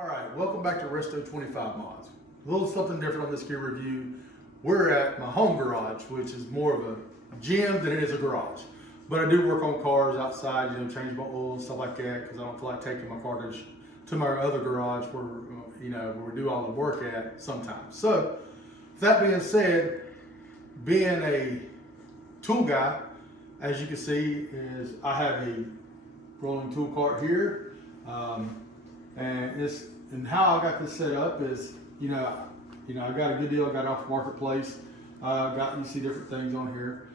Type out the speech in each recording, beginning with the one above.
All right, welcome back to Resto 25 Mods. A little something different on this gear review. We're at my home garage, which is more of a gym than it is a garage. But I do work on cars outside, change my oil and stuff like that, because I don't feel like taking my car to my other garage where, where we do all the work at sometimes. So, that being said, being a tool guy, as you can see, is I have a rolling tool cart here. And how I got this set up is, I got a good deal. I got it off the marketplace. You see different things on here.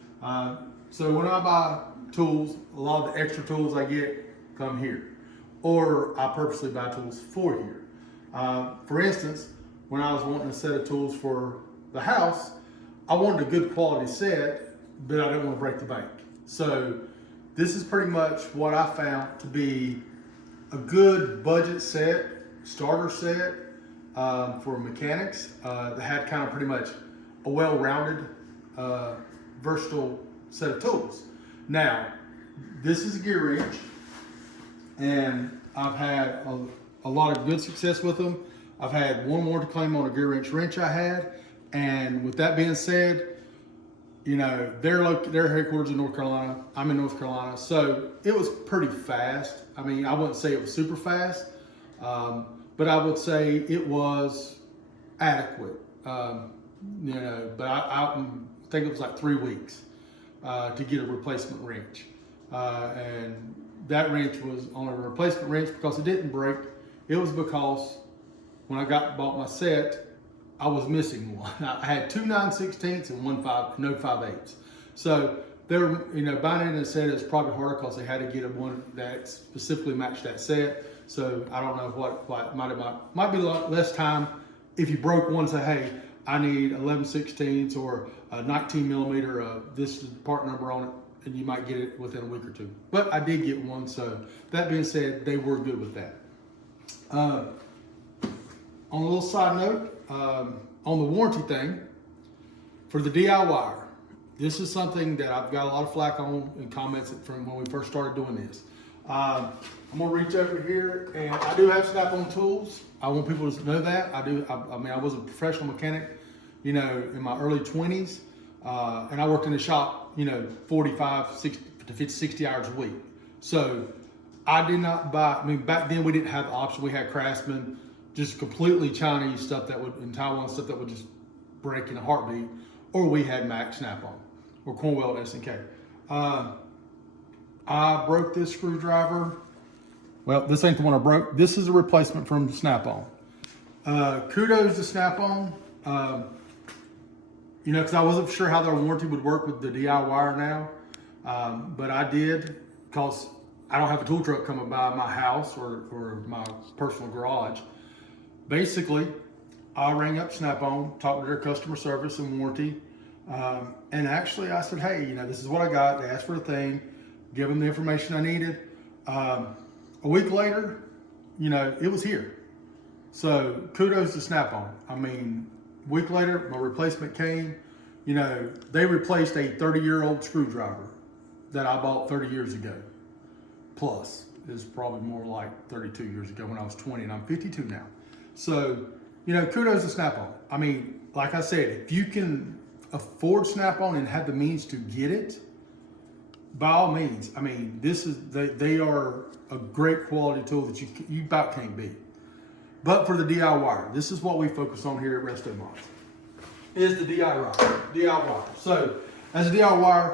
So when I buy tools, a lot of the extra tools I get come here, or I purposely buy tools for here. For instance, when I was wanting a set of tools for the house, I wanted a good quality set, but I didn't want to break the bank. So this is pretty much what I found to be a good budget set, starter set for mechanics that had kind of pretty much a well-rounded, versatile set of tools. Now, this is a Gearwrench, and I've had a lot of good success with them. I've had one warranty claim on a Gearwrench wrench I had, and with that being said, their headquarters in North Carolina. I'm in North Carolina, so it was pretty fast. I mean, I wouldn't say it was super fast, but I would say it was adequate. But I think it was like 3 weeks to get a replacement wrench, and that wrench was on a replacement wrench because it didn't break. It was because when I bought my set, I was missing one. I had two 9/16 and no 5/8. So they're, buying it in a set is probably harder because they had to get one that specifically matched that set. So I don't know what might be a lot less time if you broke one and say, hey, I need 11/16 or a 19 millimeter, this is the part number on it, and you might get it within a week or two. But I did get one, so that being said, they were good with that. On a little side note, on the warranty thing, for the DIY, this is something that I've got a lot of flack on in comments from when we first started doing this. I'm gonna reach over here, and I do have Snap-on tools. I want people to know that. I was a professional mechanic, in my early 20s, and I worked in the shop, 45, 60 hours a week. So I did not buy, back then we didn't have the option. We had Craftsman, just completely Chinese stuff and Taiwan stuff that would just break in a heartbeat, or we had Mac Snap-on or Cornwell S&K. I broke this screwdriver. Well, this ain't the one I broke. This is a replacement from Snap-on. Kudos to Snap-on. Because I wasn't sure how their warranty would work with the DIY now, but I did, because I don't have a tool truck coming by my house or my personal garage. Basically, I rang up Snap-on, talked to their customer service and warranty, and actually I said, hey, this is what I got. They asked for the thing, give them the information I needed. A week later, it was here. So kudos to Snap-on. A week later, my replacement came. They replaced a 30-year-old screwdriver that I bought 30 years ago. Plus, it's probably more like 32 years ago when I was 20, and I'm 52 now. So, kudos to Snap-on. Like I said, if you can afford Snap-on and have the means to get it, by all means. They are a great quality tool that you about can't beat. But for the DIY, this is what we focus on here at Resto Mods, is the DIY. So, as a DIY,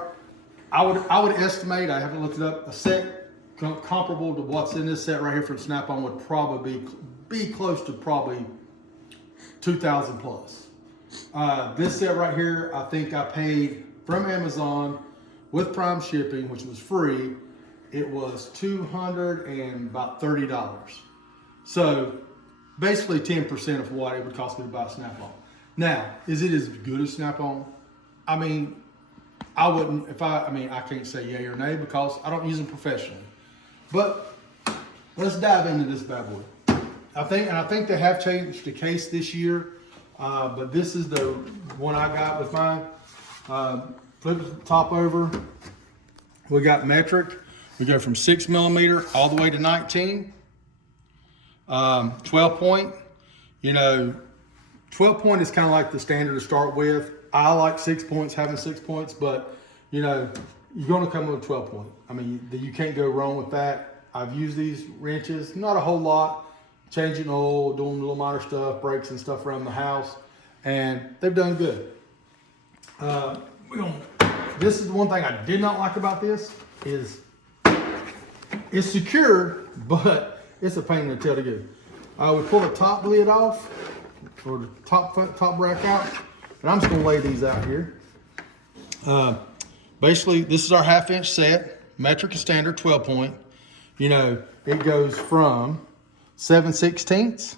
I would estimate, I haven't looked it up, a set comparable to what's in this set right here from Snap-on would probably be close to probably 2,000 plus. This set right here, I think I paid from Amazon with Prime shipping, which was free. It was $230. So basically 10% of what it would cost me to buy Snap-on. Now, is it as good as Snap-on? I wouldn't, I can't say yay or nay because I don't use them professionally. But let's dive into this bad boy. I think they have changed the case this year, but this is the one I got with mine. Flip the top over. We got metric. We go from 6 millimeter all the way to 19. 12 point, you know, 12 point is kind of like the standard to start with. I like 6 points, having 6 points, but you know, you're going to come with a 12 point. I mean, you can't go wrong with that. I've used these wrenches, not a whole lot, changing oil, doing little minor stuff, brakes and stuff around the house, and they've done good. This is the one thing I did not like about this is it's secure, but it's a pain in the tail to do. We pull the top lid off, or the top rack out, and I'm just gonna lay these out here. Basically, this is our 1/2 inch set, metric and standard 12 point. You know, it goes from 7/16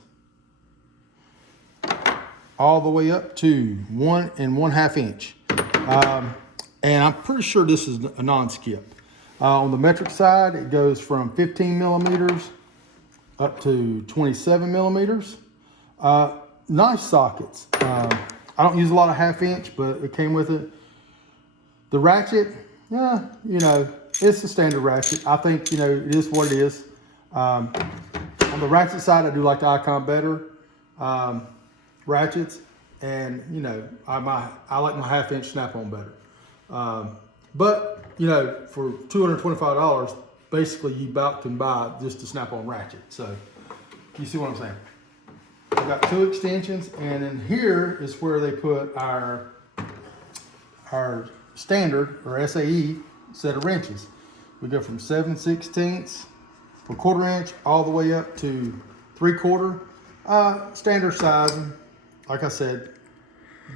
all the way up to 1 1/2 inch. And I'm pretty sure this is a non-skip. On the metric side, it goes from 15 millimeters up to 27 millimeters. Nice sockets. I don't use a lot of 1/2 inch, but it came with it. The ratchet, yeah, you know, it's the standard ratchet. I think, you know, it is what it is. On the ratchet side, I do like the Icon better ratchets, and you know, I like my 1/2 inch snap-on better. But you know, for $225, basically you about can buy just a snap-on ratchet. So you see what I'm saying? I've got 2 extensions, and in here is where they put our standard or SAE set of wrenches. We go from 7/16 or 1/4 inch all the way up to 3/4. Standard size. Like I said,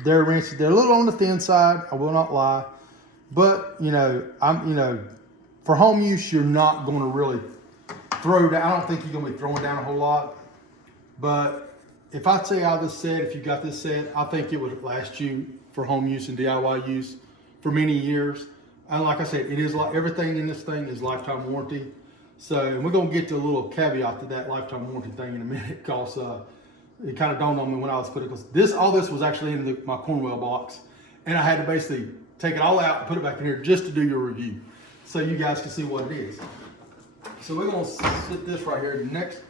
they're wrenches. They're a little on the thin side, I will not lie. But you know, for home use, you're not going to really throw down. I don't think you're going to be throwing down a whole lot. But if I'd say out of this set, if you got this set, I think it would last you for home use and DIY use for many years. And like I said, it is like everything in this thing is lifetime warranty. So we're gonna get to a little caveat to that lifetime warranty thing in a minute, because it kind of dawned on me when I was putting all this was actually in my Cornwell box, and I had to basically take it all out and put it back in here just to do your review, so you guys can see what it is. So we're gonna sit this right here. Next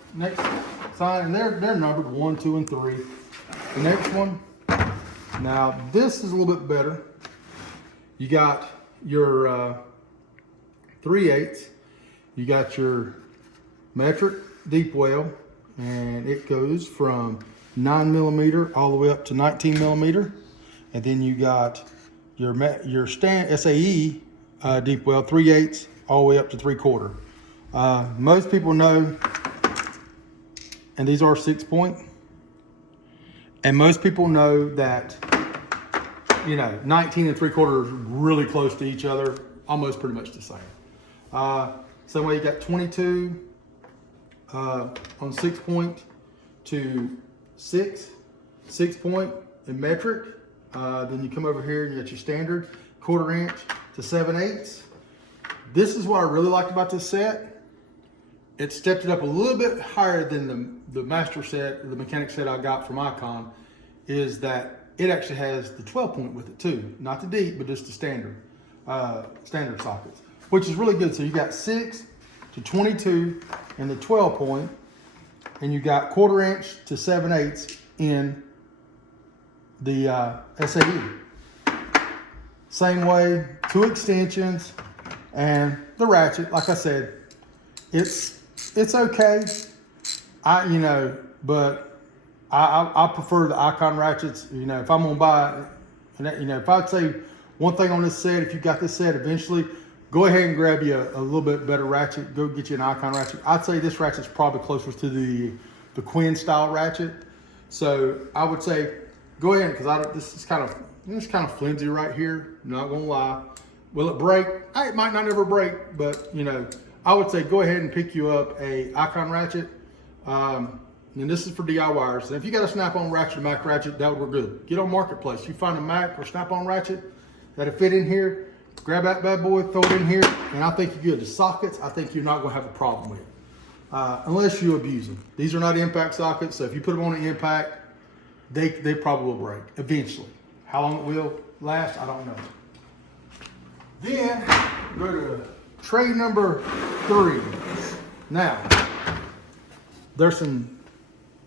sign, and they're numbered 1, 2, and 3. The next one. Now this is a little bit better. You got your 3/8. You got your metric deep well, and it goes from 9 millimeter all the way up to 19 millimeter. And then you got your SAE deep well 3/8 all the way up to 3/4. Most people know, and these are 6 point. And most people know that, you know, 19 and 3/4 is really close to each other, almost pretty much the same. Same way you got 22 on 6 point to 6 point in metric. Then you come over here and you got your standard 1/4 inch to 7/8. This is what I really liked about this set. It stepped it up a little bit higher than the master set, the mechanic set I got from Icon, is that it actually has the 12 point with it too. Not the deep, but just the standard sockets, which is really good. So you got 6 to 22 in the 12 point, and you got 1/4 inch to 7/8 in the SAE. Same way, 2 extensions and the ratchet. Like I said, it's okay. But I prefer the Icon ratchets. You know, if I'm gonna buy, if I'd say one thing on this set, if you got this set eventually, go ahead and grab you a little bit better ratchet. Go get you an Icon ratchet. I'd say this ratchet's probably closer to the Quinn style ratchet. So I would say go ahead, because this is kind of flimsy right here. I'm not gonna lie. Will it break? It might not ever break, but you know, I would say go ahead and pick you up a Icon ratchet. And this is for DIYers. And if you got a snap-on ratchet or Mac ratchet, that would work good. Get on Marketplace. You find a Mac or snap-on ratchet that'll fit in here, grab that bad boy, throw it in here, and I think you're good. The sockets, I think you're not gonna have a problem with, unless you abuse them. These are not impact sockets, so if you put them on an impact, they probably will break eventually. How long it will last, I don't know. Then go to tray number 3. Now, there's some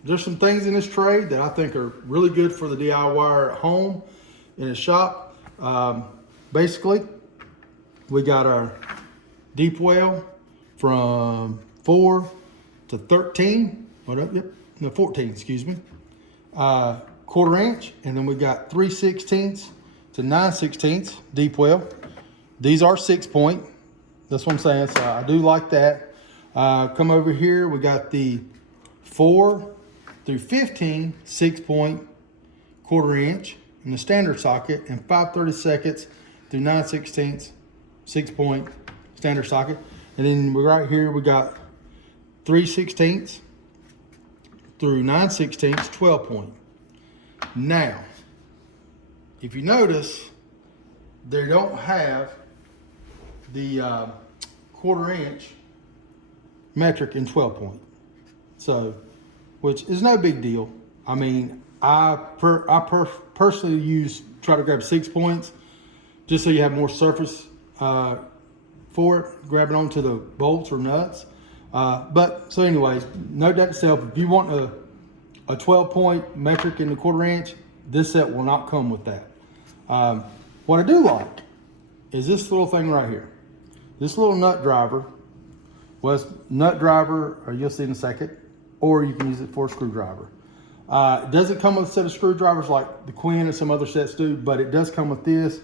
there's some things in this tray that I think are really good for the DIYer at home in his shop. Basically, we got our deep well from 4 to 13. What up? Yep, no, 14. Excuse me. 1/4 inch, and then we got 3/16 to 9/16 deep well. These are 6-point. That's what I'm saying. So I do like that. Come over here. We got the 4 through 15 6-point 1/4 inch in the standard socket, and 5/32 through 9/16 6-point standard socket. And then right here we got 3/16 through 9/16 12-point. Now, if you notice, they don't have the 1/4 inch metric in 12-point. So, which is no big deal. I mean, I personally try to grab 6 points just so you have more surface for it, grabbing onto the bolts or nuts. But so anyways, note that itself, if you want a 12-point metric in the 1/4 inch, this set will not come with that. What I do like is this little thing right here. This little nut driver was nut driver, or you'll see in a second, or you can use it for a screwdriver. It doesn't come with a set of screwdrivers like the Quinn and some other sets do, but it does come with this,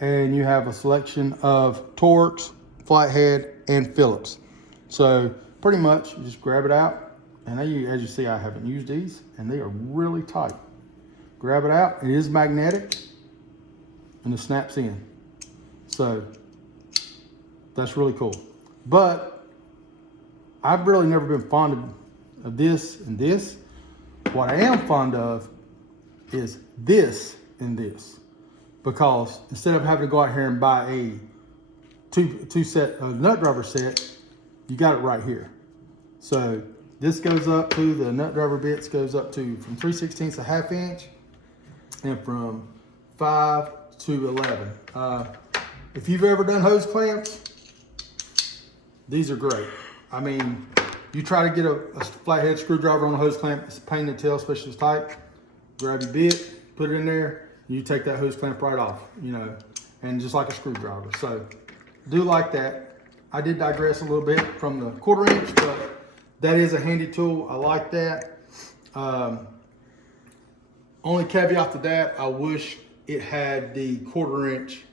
and you have a selection of Torx, flathead, and Phillips. So pretty much you just grab it out, and as you see, I haven't used these, and they are really tight. Grab it out, it is magnetic, and it snaps in. So that's really cool. But I've really never been fond of this and this. What I am fond of is this and this, because instead of having to go out here and buy a two set nut driver set, you got it right here. So this goes up to, the nut driver bits goes up to from 3/16 a 1/2 inch, and from 5 to 11. If you've ever done hose clamps, these are great. I mean, you try to get a flathead screwdriver on a hose clamp, it's a pain in the tail, especially if it's tight. Grab your bit, put it in there, you take that hose clamp right off, and just like a screwdriver. So do like that. I did digress a little bit from the 1/4 inch, but that is a handy tool. I like that. Only caveat to that, I wish it had the 1/4 inch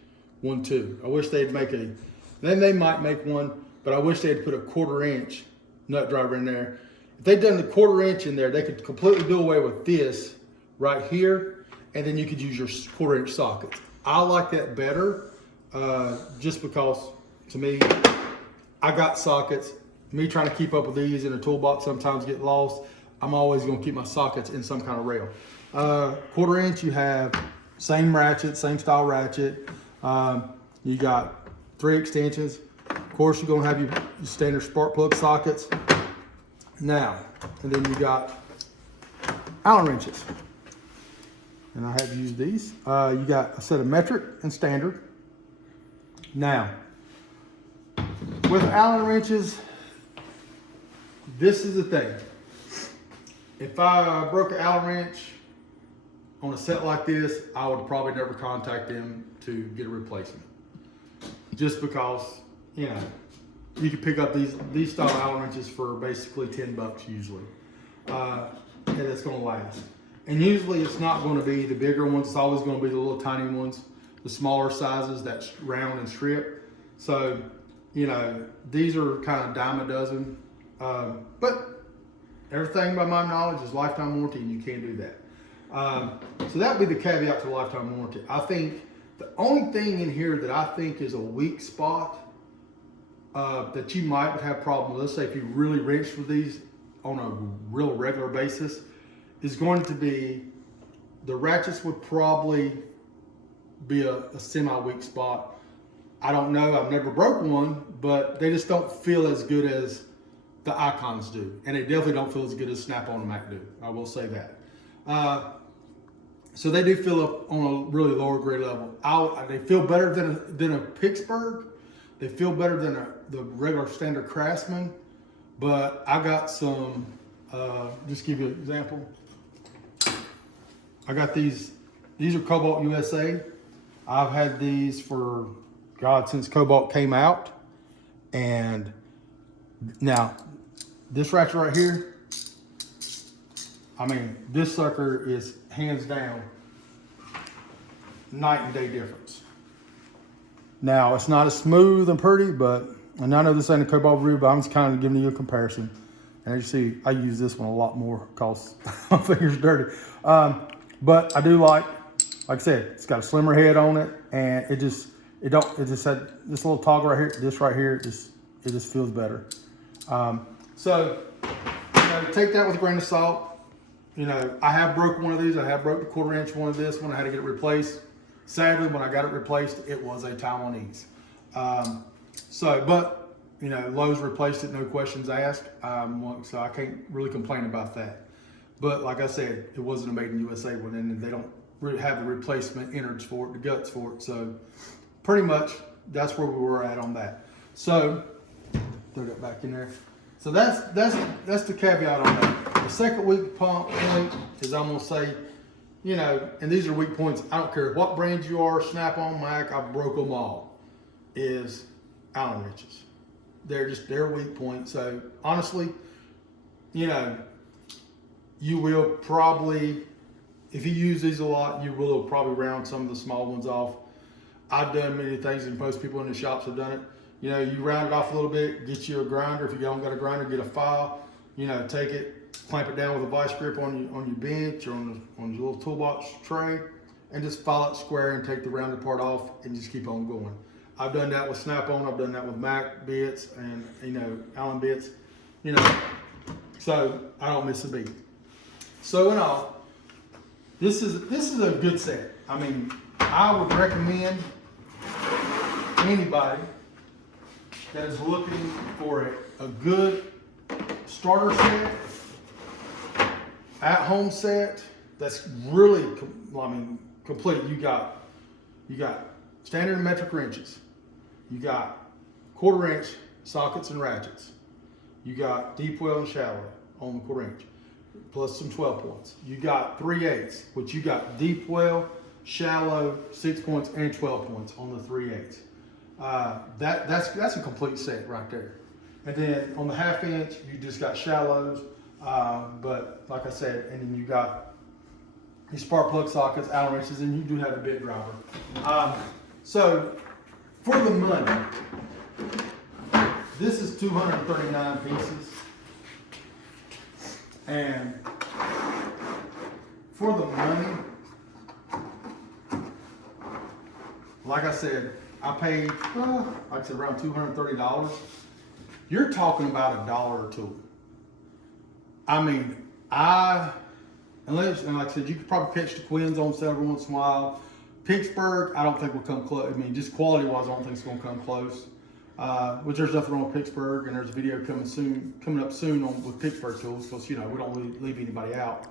one too. I wish they'd make they might make one, but I wish they'd put a 1/4 inch nut driver in there. If they'd done the 1/4 inch in there, they could completely do away with this right here, and then you could use your 1/4 inch sockets. I like that better, just because to me, I got sockets. Me trying to keep up with these in a toolbox sometimes get lost. I'm always gonna keep my sockets in some kind of rail. 1/4 inch, you have same ratchet, same style ratchet. You got 3 extensions. Of course, you're gonna have your standard spark plug sockets. Now, and then you got Allen wrenches. And I have used these. You got a set of metric and standard. Now, with Allen wrenches, this is the thing. If I broke an Allen wrench on a set like this, I would probably never contact them to get a replacement. Just because, you can pick up these style Allen wrenches for basically $10 usually. And it's gonna last. And usually it's not gonna be the bigger ones, it's always gonna be the little tiny ones, the smaller sizes that's round and strip. So, these are kind of dime a dozen. But everything by my knowledge is lifetime warranty, and you can't do that. So that would be the caveat to lifetime warranty. I think the only thing in here that I think is a weak spot that you might have problems with, let's say if you really wrench with these on a real regular basis, is going to be the ratchets would probably be a semi-weak spot. I don't know, I've never broke one, but they just don't feel as good as the Icons do. And they definitely don't feel as good as Snap-on and Mac do. I will say that. So they do feel up on a really lower grade level. They feel better than a Pittsburgh. They feel better than the regular standard Craftsman. But I got some Just give you an example. I got these are Cobalt USA. I've had these for, God, since Cobalt came out. And now, this ratchet right here, I mean, this sucker is hands down night and day difference. Now, it's not as smooth and pretty, and I know this ain't a Cobalt review, but I'm just kind of giving you a comparison. And as you see, I use this one a lot more because my finger's dirty. But I do like I said, it's got a slimmer head on it, and it just had this little toggle right here. This right here, it just feels better. So take that with a grain of salt. I have broke one of these. I have broke the 1/4 inch one of this one. I had to get it replaced. Sadly, when I got it replaced, it was a Taiwanese. But Lowe's replaced it, no questions asked. So I can't really complain about that. But like I said, it wasn't a made in USA one, and they don't really have the replacement innards for it, the guts for it. So pretty much that's where we were at on that. So throw that back in there. So that's the caveat on that. The second weak point is, I'm gonna say, and these are weak points. I don't care what brand you are, Snap-on, Mac, I broke them all. Is Allen wrenches. They're weak points. So honestly, you will probably, if you use these a lot, you will probably round some of the small ones off. I've done many things, and most people in the shops have done it. You round it off a little bit, get you a grinder. If you don't got a grinder, get a file. Take it, clamp it down with a vice grip on your bench or on your little toolbox tray, and just file it square and take the rounded part off, and just keep on going. I've done that with Snap-on. I've done that with Mac bits and Allen bits. So I don't miss a beat. So in all, this is a good set. I mean, I would recommend anybody that is looking for a good starter set, at-home set that's really, complete. You got standard and metric wrenches. You got 1/4 inch sockets and ratchets. You got deep well and shallow on the 1/4 inch, plus some 12 points. You got 3/8, which you got deep well, shallow, 6 points, and 12 points on the 3/8. That's a complete set right there. And then on the 1/2 inch, you just got shallows, but like I said, and then you got your spark plug sockets, Allen wrenches, and you do have a bit driver. So for the money, this is 239 pieces, and for the money, like I said, I paid, around $230. You're talking about $1 or $2. I mean, and like I said, you could probably catch the Quins on sale every once in a while. Pittsburgh, I don't think will come close. I mean, just quality-wise, I don't think it's going to come close. Which there's nothing wrong with Pittsburgh, and there's a video coming up soon with Pittsburgh tools, because we don't leave anybody out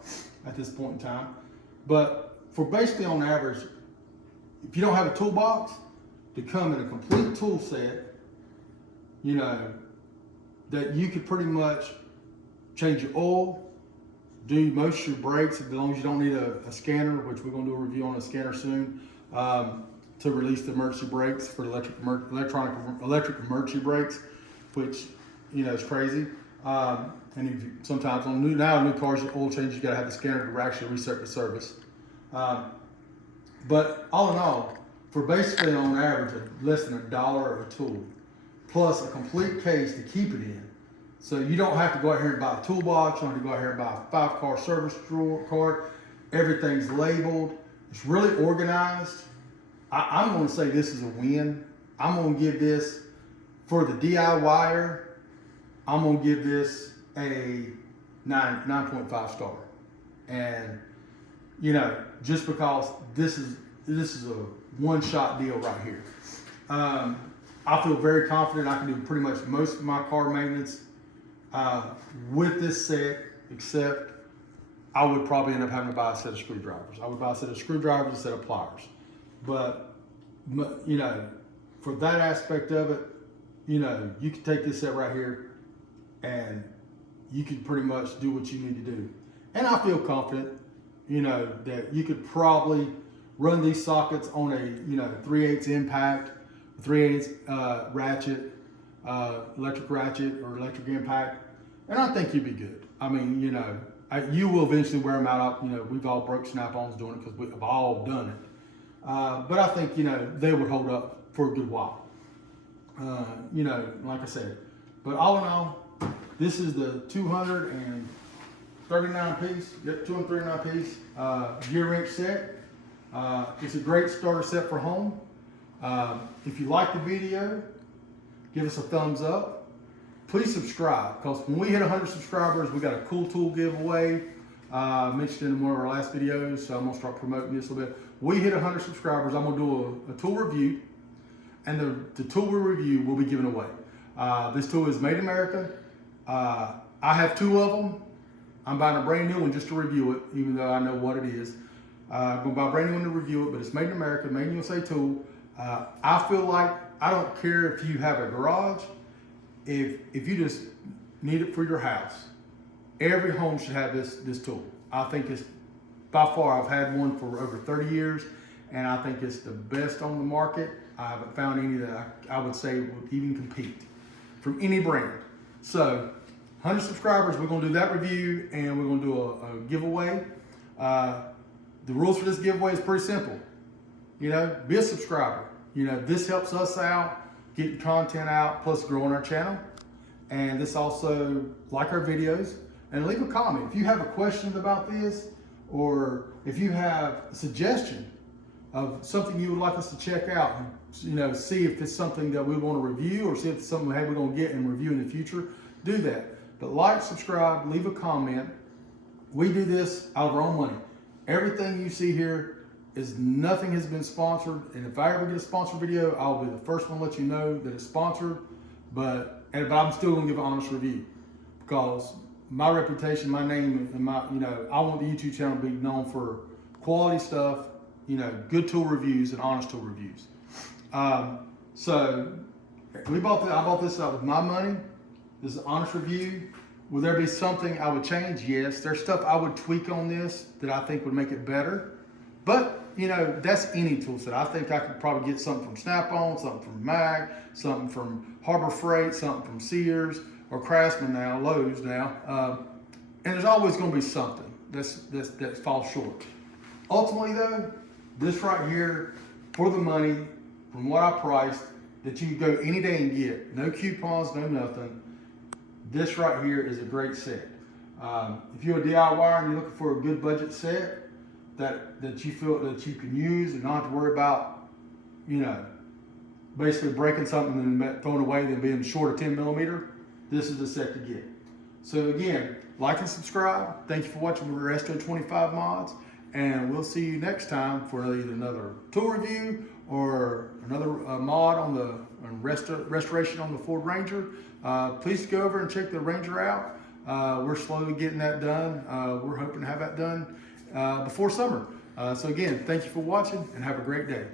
at this point in time. But for basically on average, if you don't have a toolbox, to come in a complete tool set, that you could pretty much change your oil, do most of your brakes, as long as you don't need a scanner, which we're going to do a review on a scanner soon, to release the emergency brakes for electric emergency brakes, which is crazy. And sometimes on new cars, your oil change, you got to have the scanner to actually reset the service. But all in all, for basically on average less than $1 a tool, plus a complete case to keep it in. So you don't have to go out here and buy a toolbox, you don't have to go out here and buy a 5-car service card. Everything's labeled, it's really organized. I'm going to say this is a win. I'm going to give this, for the DIYer, I'm going to give this a 9.5 star. And just because this is a one-shot deal right here. I feel very confident I can do pretty much most of my car maintenance with this set, except I would probably end up having to buy a set of screwdrivers. I would buy a set of screwdrivers, a set of pliers. But for that aspect of it, you can take this set right here and you could pretty much do what you need to do. And I feel confident, you know, that you could probably run these sockets on a, you know, 3/8 impact, 3/8 ratchet, electric ratchet or electric impact, and I think you'd be good. I mean, you know, you will eventually wear them out. You know, we've all broke snap-ons doing it because we've all done it. But I think, you know, they would hold up for a good while. You know, like I said, but all in all, this is the 239 piece Gearwrench set. It's a great starter set for home. If you like the video, give us a thumbs up. Please subscribe, because when we hit 100 subscribers, we got a cool tool giveaway. I mentioned in one of our last videos, so I'm gonna start promoting this a little bit. We hit 100 subscribers, I'm gonna do a tool review, and the tool we review will be given away. This tool is made in America. I have 2 of them. I'm buying a brand new one just to review it, even though I know what it is. I'm gonna buy a brand new one to review it, but it's made in America, made in USA tool. I feel like, I don't care if you have a garage, if you just need it for your house, every home should have this tool. I think it's, by far, I've had one for over 30 years, and I think it's the best on the market. I haven't found any that I would say would even compete from any brand. So, 100 subscribers, we're gonna do that review, and we're gonna do a giveaway. The rules for this giveaway is pretty simple. You know, be a subscriber. You know, this helps us out, getting content out, plus growing our channel. And this also, like our videos, and leave a comment. If you have a question about this, or if you have a suggestion of something you would like us to check out, you know, see if it's something that we want to review, or see if it's something we're going to get and review in the future, do that. But like, subscribe, leave a comment. We do this out of our own money. Everything you see here is, nothing has been sponsored, and if I ever get a sponsored video, I'll be the first one to let you know that it's sponsored. But I'm still gonna give an honest review, because my reputation, my name, and my, you know, I want the YouTube channel to be known for quality stuff, you know, good tool reviews and honest tool reviews. So I bought this out with my money. This is an honest review. Will there be something I would change? Yes. There's stuff I would tweak on this that I think would make it better. But, you know, that's any tool set. I think I could probably get something from Snap-on, something from Mag, something from Harbor Freight, something from Sears, or Craftsman now, Lowe's now. And there's always going to be something that falls short. Ultimately, though, this right here, for the money, from what I priced, that you can go any day and get, no coupons, no nothing. This right here is a great set. If you're a DIYer and you're looking for a good budget set that you feel that you can use and not have to worry about, you know, basically breaking something and throwing away than being short of 10 millimeter, this is the set to get. So again, like and subscribe. Thank you for watching Resto 25 Mods, and we'll see you next time for either another tool review or another mod on the restoration on the Ford Ranger. Please go over and check the Ranger out. We're slowly getting that done. We're hoping to have that done before summer. So again, thank you for watching, and have a great day.